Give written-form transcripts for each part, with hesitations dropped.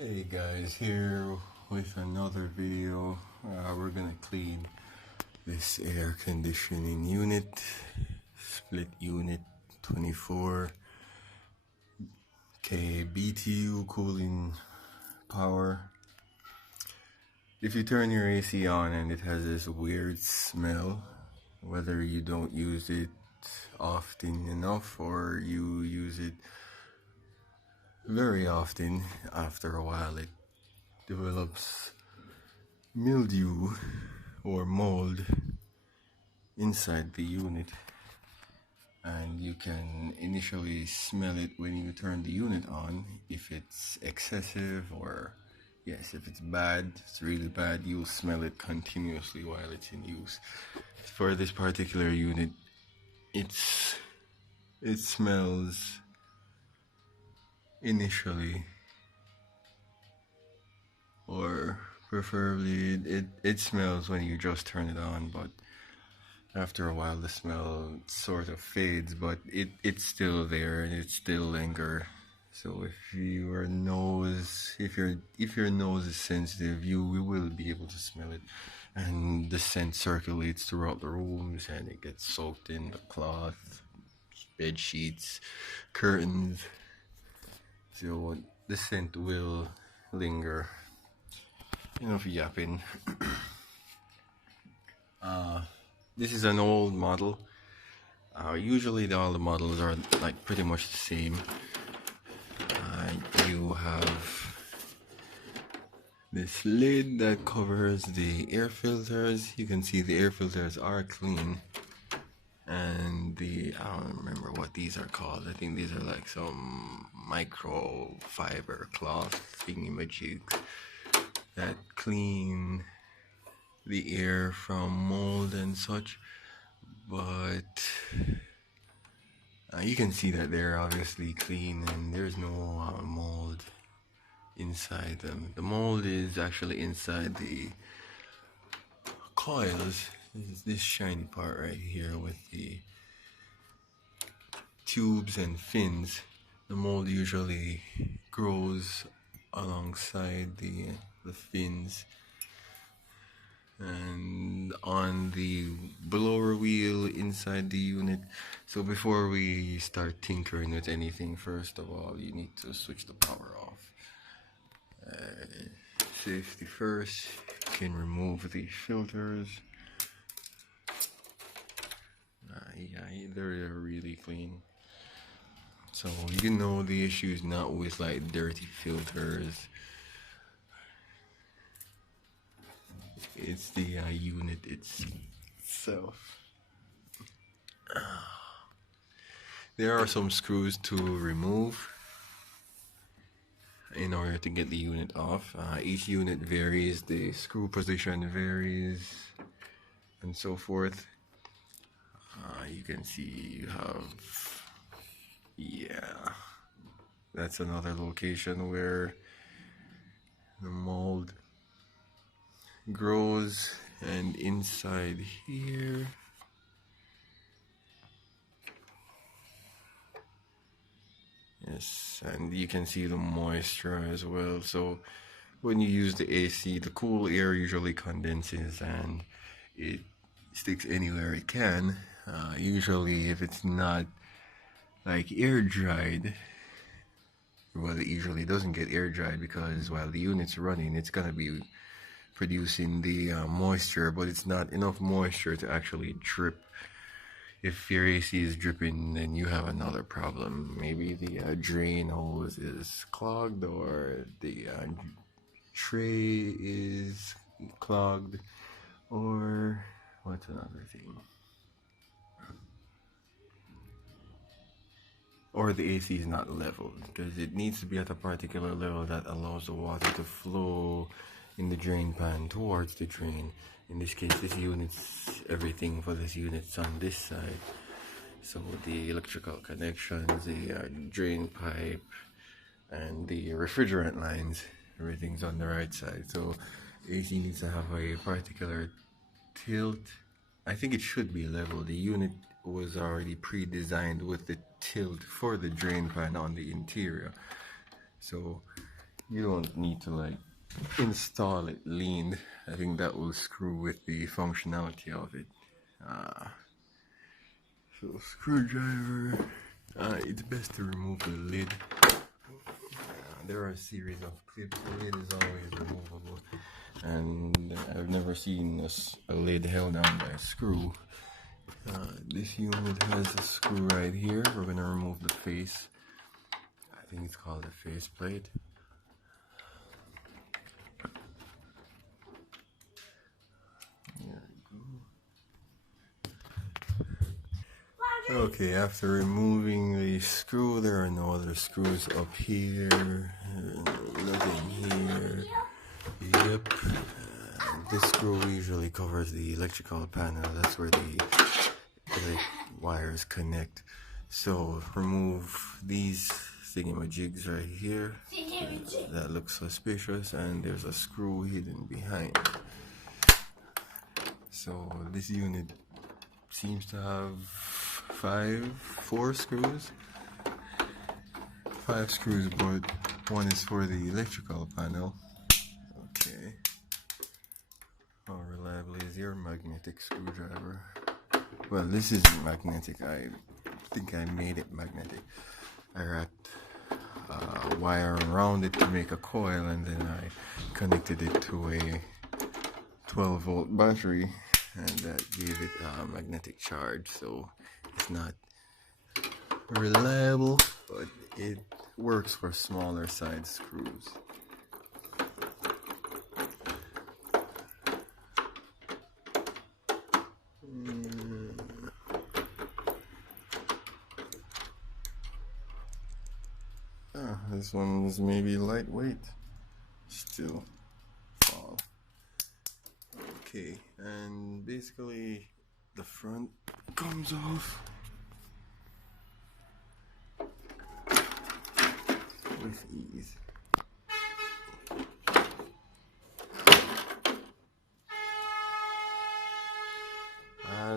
Hey guys, here with another video. We're gonna clean this air conditioning unit, split unit 24 k BTU cooling power. If you turn your AC on and it has this weird smell, whether you don't use it often enough or you use it very often, after a while it develops mildew or mold inside the unit, and you can initially smell it when you turn the unit on. If it's excessive, or yes, if it's bad, it's really bad, you'll smell it continuously while it's in use. For this particular unit, it smells initially, or preferably it smells when you just turn it on, but after a while the smell sort of fades, but it's still there and it still lingers. So if your nose is sensitive, you will be able to smell it, and the scent circulates throughout the rooms and it gets soaked in the cloth, bed sheets, curtains. So the scent will linger. Enough yapping. This is an old model. Usually all the models are like pretty much the same. You have this lid that covers the air filters. You can see the air filters are clean, and I don't remember what these are called. I think these are like some microfiber cloth thingamajigs that clean the air from mold and such, but you can see that they're obviously clean and there's no mold inside them. The mold is actually inside the coils. This shiny part right here with the tubes and fins. The mold usually grows alongside the fins and on the blower wheel inside the unit. So before we start tinkering with anything, first of all, you need to switch the power off. Safety first. You can remove the filters. Yeah, they're really clean. So you know the issue is not with like dirty filters. It's the unit itself. There are some screws to remove in order to get the unit off. Each unit varies, the screw position varies, and so forth. You can see you have, yeah, that's another location where the mold grows, and inside here yes, and you can see the moisture as well. So when you use the AC, the cool air usually condenses and it sticks anywhere it can. Usually if it's not like air dried, well, it usually doesn't get air dried because while the unit's running, it's gonna be producing the moisture, but it's not enough moisture to actually drip. If your AC is dripping, then you have another problem. Maybe the drain hose is clogged, or the tray is clogged, or what's another thing? Or the AC is not leveled, because it needs to be at a particular level that allows the water to flow in the drain pan towards the drain. In this case, everything for this unit's on this side. So the electrical connections, the drain pipe, and the refrigerant lines, everything's on the right side. So AC needs to have a particular tilt. I think it should be level. The unit was already pre-designed with the tilt for the drain pan on the interior. So You don't need to like install it lean. I think that will screw with the functionality of it. So screwdriver, it's best to remove the lid. There are a series of clips. The lid is always removable, and I've never seen a lid held down by a screw. This unit has a screw right here. We're gonna remove the face. I think it's called the face plate. There we go. Okay, after removing the screw, there are no other screws up here. Nothing here. Yep. This screw usually covers the electrical panel. That's where the wires connect. So remove these thingamajigs right here. That looks suspicious, and there's a screw hidden behind. So this unit seems to have four screws. 5 screws, but one is for the electrical panel. Okay. How reliable is your magnetic screwdriver? Well, this isn't magnetic. I think I made it magnetic. I wrapped a wire around it to make a coil, and then I connected it to a 12-volt battery, and that gave it a magnetic charge. So it's not reliable, but it works for smaller side screws. This one is maybe lightweight. Still fall. Okay, and basically the front comes off with ease.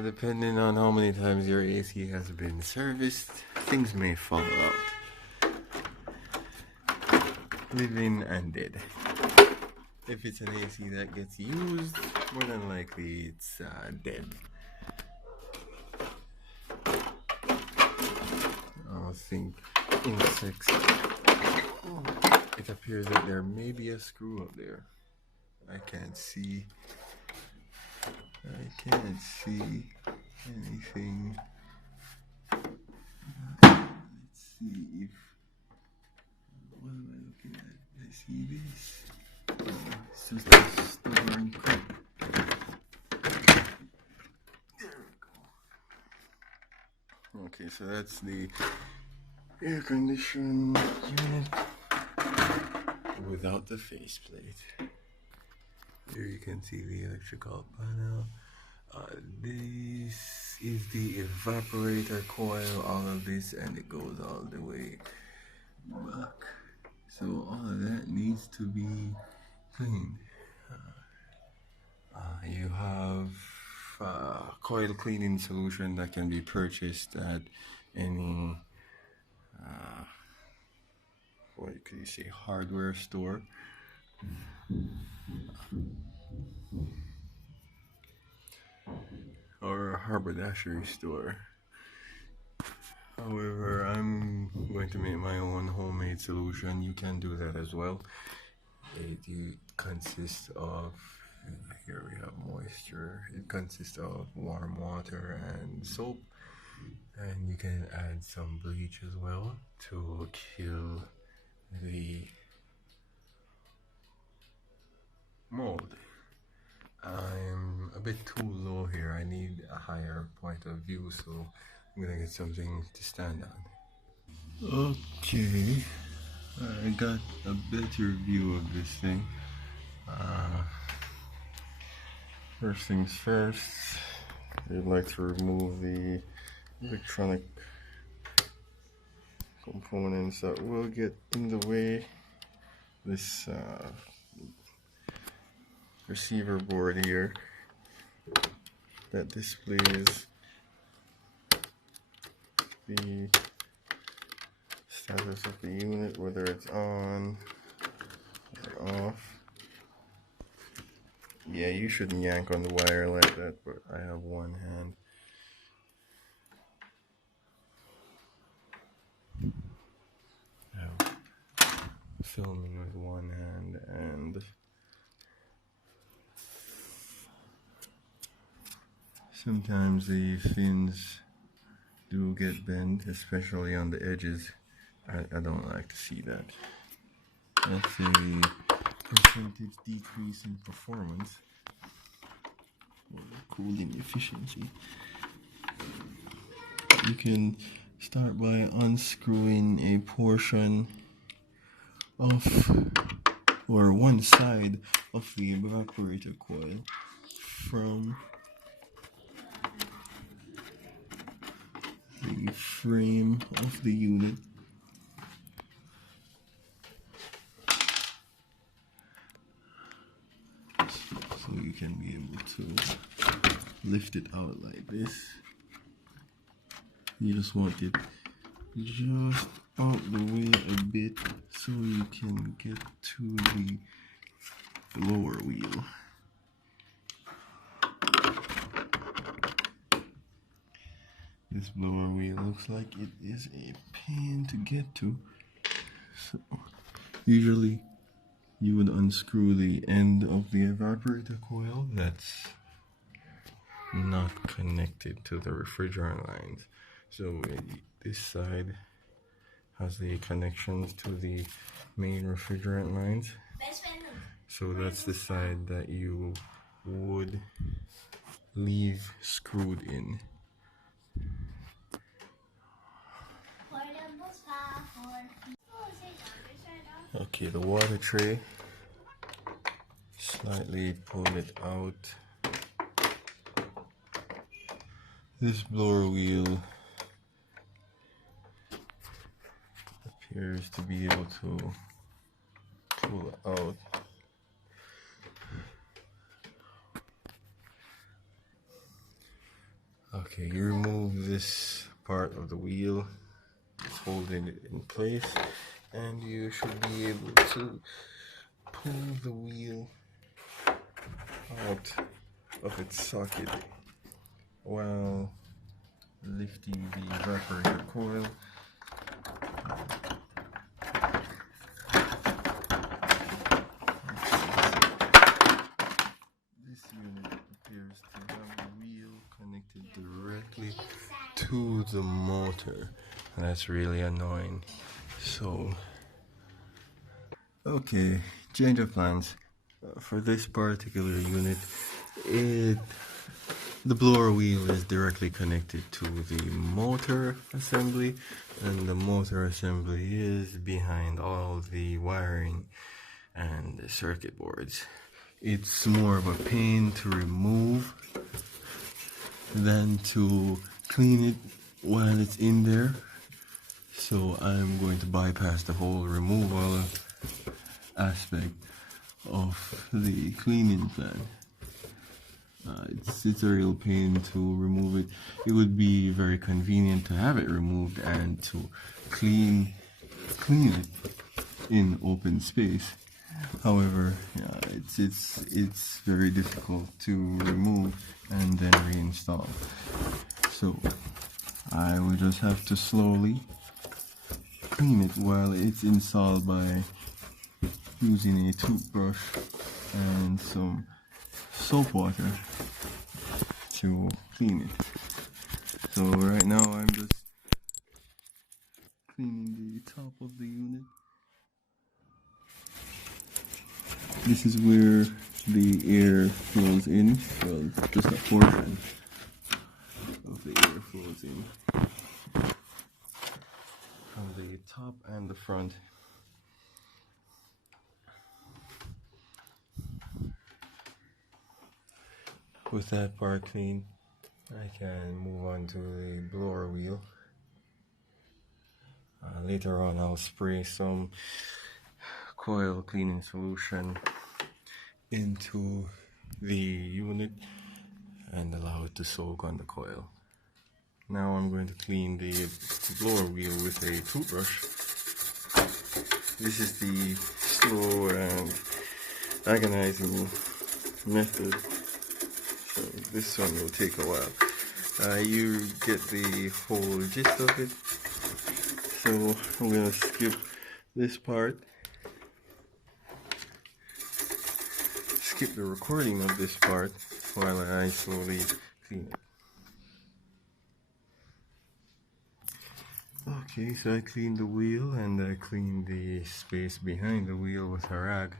Depending on how many times your AC has been serviced, things may fall out. Living and dead. If it's an AC that gets used, more than likely it's dead. I think insects. It appears that there may be a screw up there. I can't see anything. Let's see if. What am I looking at? I see this. It's just a stubborn cup. There we go. Okay, so that's the air condition unit without the faceplate. Here you can see the electrical panel. This is the evaporator coil, all of this, and it goes all the way back. So all of that needs to be cleaned. You have coil cleaning solution that can be purchased at any what could you say, hardware store. Or a haberdashery store. However, I'm going to make my own homemade solution. You can do that as well. It consists of, here we have moisture. It consists of warm water and soap, and you can add some bleach as well to kill the mold. I'm a bit too low here. I need a higher point of view, so I'm gonna get something to stand on. Okay, I got a better view of this thing. First things first, I'd like to remove the electronic components that will get in the way. This receiver board here that displays the status of the unit, whether it's on Yeah, you shouldn't yank on the wire like that, but I have one hand. I'm filming with one hand, and sometimes the fins do get bent, especially on the edges. I don't like to see that. That's a percentage decrease in performance or cooling efficiency. You can start by unscrewing a portion of, or one side of the evaporator coil from the frame of the unit. So you can be able to lift it out like this. You just want it just out the way a bit so you can get to the lower wheel. This blower wheel looks like it is a pain to get to. So usually you would unscrew the end of the evaporator coil that's not connected to the refrigerant lines. So this side has the connections to the main refrigerant lines. So that's the side that you would leave screwed in. Okay, the water tray, slightly pull it out. This blower wheel appears to be able to pull out. Okay, you remove this part of the wheel, it's holding it in place, and you should be able to pull the wheel out of its socket while lifting the evaporator coil. This unit appears to have the wheel connected directly to the motor, and that's really annoying. So, okay, change of plans. For this particular unit, the blower wheel is directly connected to the motor assembly, and the motor assembly is behind all the wiring and the circuit boards. It's more of a pain to remove than to clean it while it's in there. So I'm going to bypass the whole removal aspect of the cleaning plan. It's a real pain to remove it. It would be very convenient to have it removed and to clean it in open space. However, it's very difficult to remove and then reinstall. So I will just have to slowly clean it while it's installed by using a toothbrush and some soap water to clean it. So right now I'm just cleaning the top of the unit. This is where the air flows in, well, just a portion of the air flows in from the top and the front. With that part clean, I can move on to the blower wheel. Later on I'll spray some coil cleaning solution into the unit and allow it to soak on the coil. Now I'm going to clean the blower wheel with a toothbrush. This is the slow and agonizing method. So this one will take a while. You get the whole gist of it. So I'm gonna skip this part. Skip the recording of this part while I slowly clean it. Okay, so I cleaned the wheel and I cleaned the space behind the wheel with a rag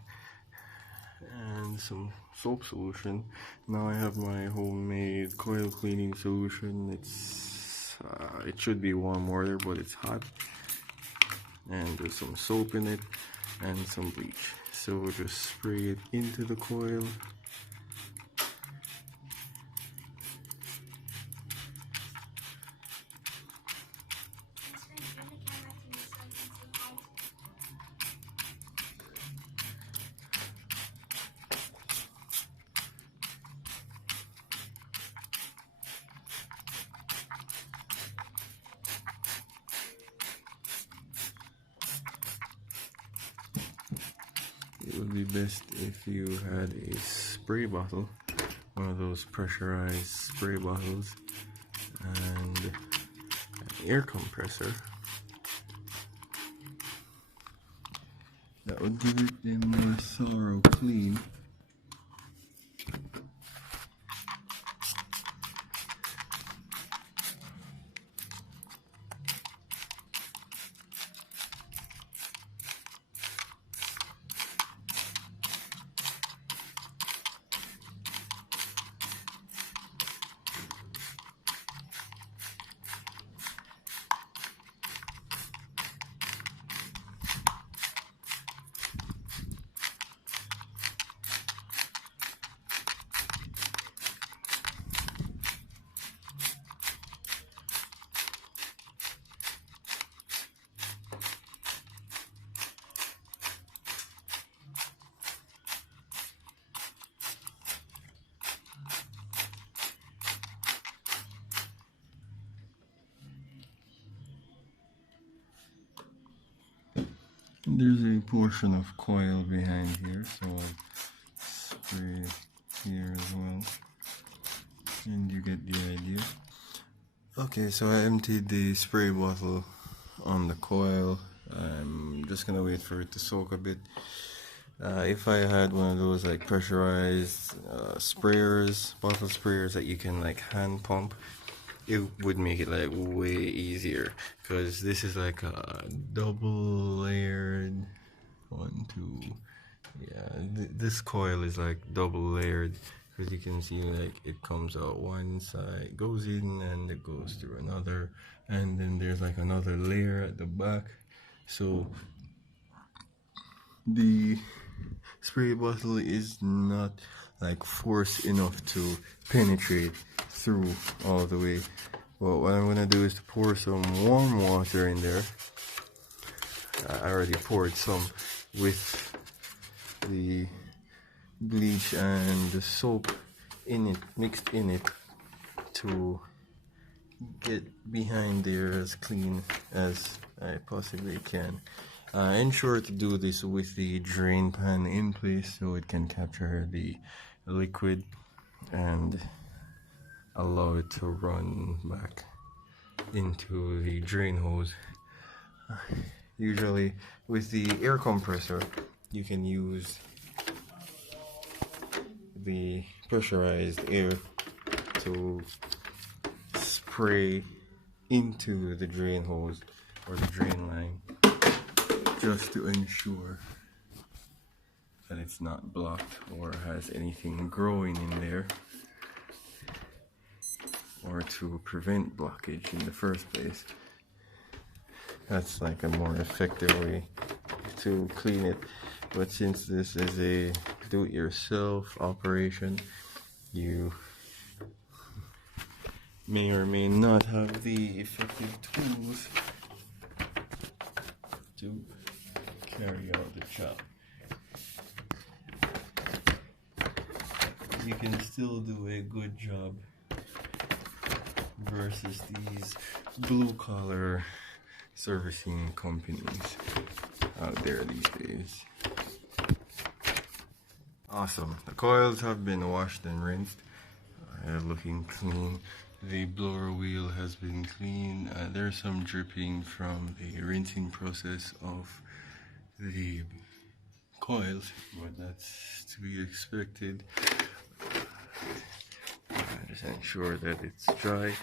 and some soap solution. Now I have my homemade coil cleaning solution. It should be warm water, but it's hot, and there's some soap in it and some bleach. So we'll just spray it into the coil. It would be best if you had a spray bottle, one of those pressurized spray bottles, and an air compressor. That would give it a more thorough clean. There's a portion of coil behind here, so I'll spray it here as well, and you get the idea. Okay, so I emptied the spray bottle on the coil. I'm just gonna wait for it to soak a bit. If I had one of those like pressurized sprayers, bottle sprayers that you can like hand pump, it would make it like way easier, because this is like a double layered this coil is like double layered, because you can see like it comes out one side, goes in, and it goes through another, and then there's like another layer at the back. So the spray bottle is not like force enough to penetrate through all the way. But what I'm gonna do is to pour some warm water in there. I already poured some with the bleach and the soap in it, mixed in it, to get behind there as clean as I possibly can. Ensure to do this with the drain pan in place so it can capture the liquid and allow it to run back into the drain hose. Usually with the air compressor you can use the pressurized air to spray into the drain hose or the drain line, just to ensure that it's not blocked or has anything growing in there, or to prevent blockage in the first place. That's like a more effective way to clean it. But since this is a do-it-yourself operation, you may or may not have the effective tools to carry out the job. You can still do a good job versus these blue-collar servicing companies out there these days. Awesome. The coils have been washed and rinsed. Looking clean. The blower wheel has been clean. There's some dripping from the rinsing process of the coils, but that's to be expected. Just ensure that it's dry.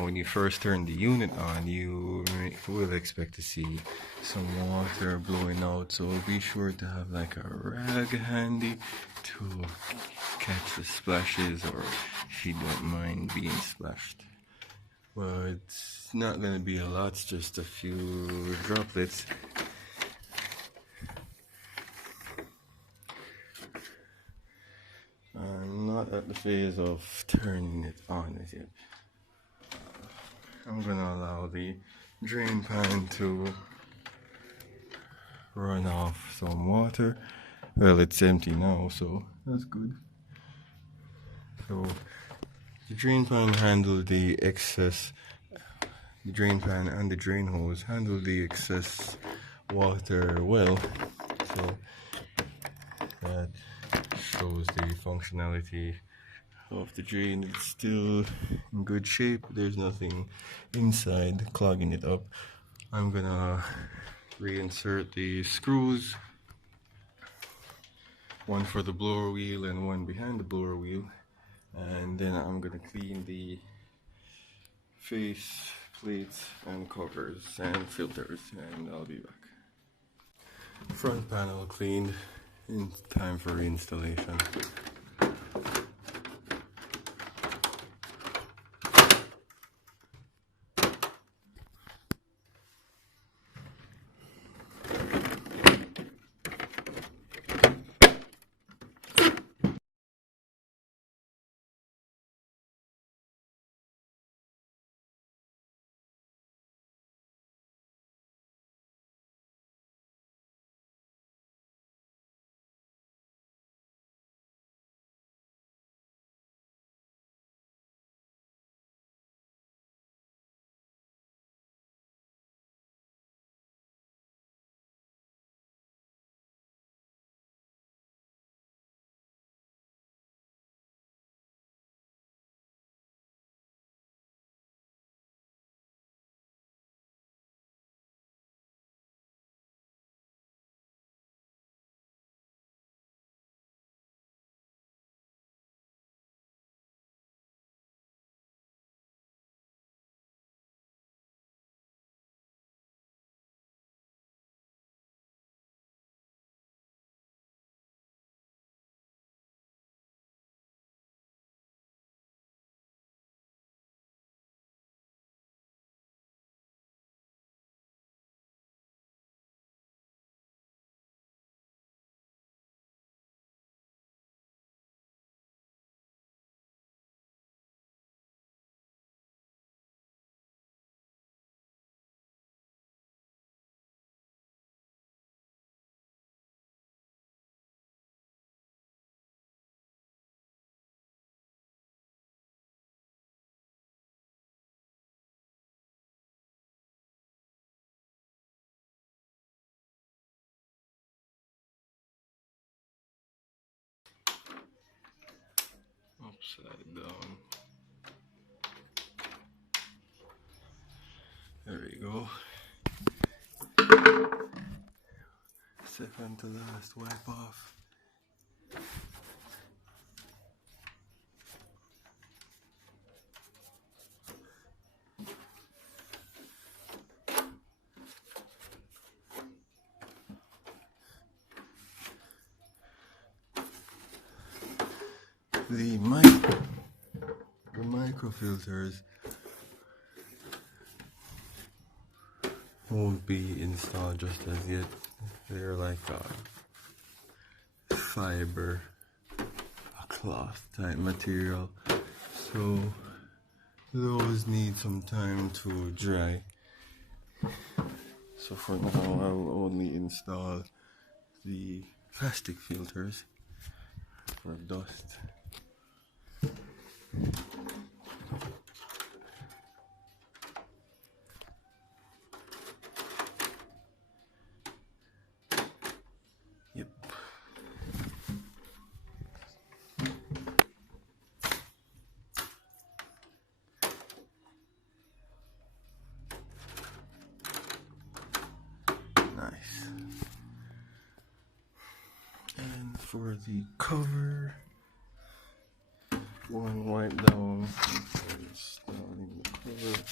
When you first turn the unit on, you will expect to see some water blowing out, so be sure to have like a rag handy to catch the splashes, or if you don't mind being splashed. Well, it's not going to be a lot, it's just a few droplets. I'm not at the phase of turning it on as yet. I'm gonna allow the drain pan to run off some water. Well, it's empty now, so that's good. So the drain pan handle the excess. The drain pan and the drain hose handle the excess water well. So that shows the functionality of the drain. It's still in good shape. There's nothing inside clogging it up. I'm gonna reinsert the screws, one for the blower wheel and one behind the blower wheel, and then I'm gonna clean the face plates and covers and filters, and I'll be back. Front panel cleaned, in time for installation. Upside down. There we go. Second to last wipe off. The microfilters won't be installed just as yet. They're like a fiber, a cloth type material, so those need some time to dry. So for now I'll only install the plastic filters for dust. Yep. for the cover, one wipe down, installing the cover.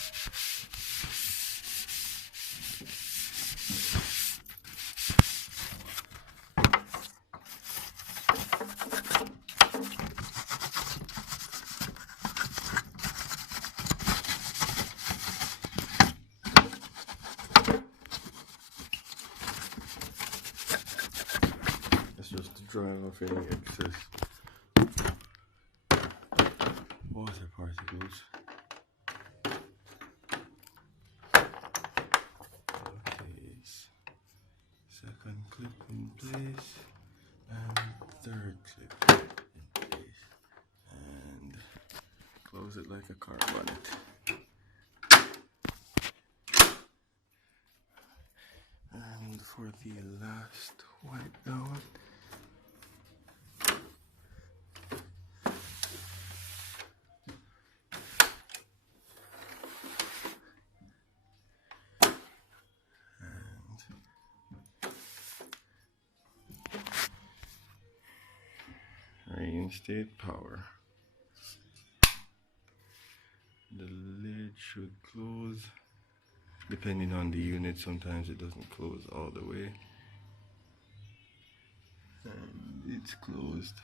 Just to dry off any excess water particles. Okay, second clip in place and third clip in place, and close it like a car bonnet. And for the last wipe down, reinstate power. The lid should close. Depending on the unit, sometimes it doesn't close all the way. And it's closed.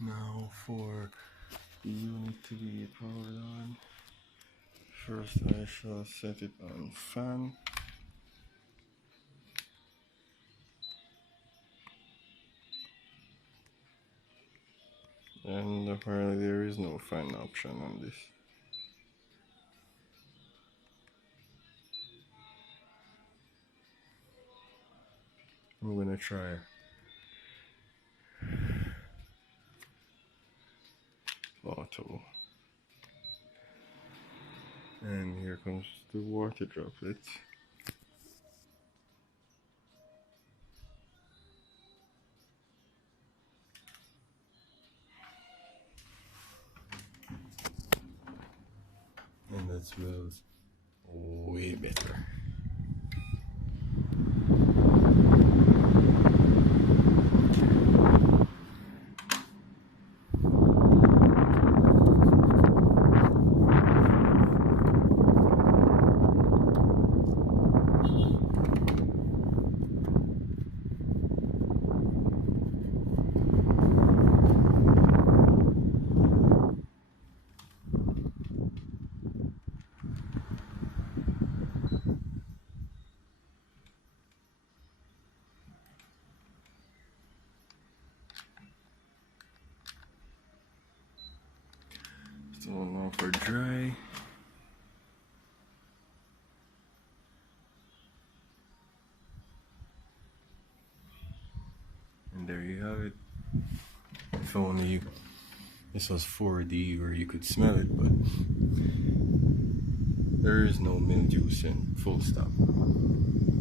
Now for the unit to be powered on, first I shall set it on fan. And apparently there is no fan option on this. I'm gonna try auto. And here comes the water droplets. And that smells way better. So now for dry. And there you have it. If only this was 4D where you could smell it, but there is no mildew scent, full stop.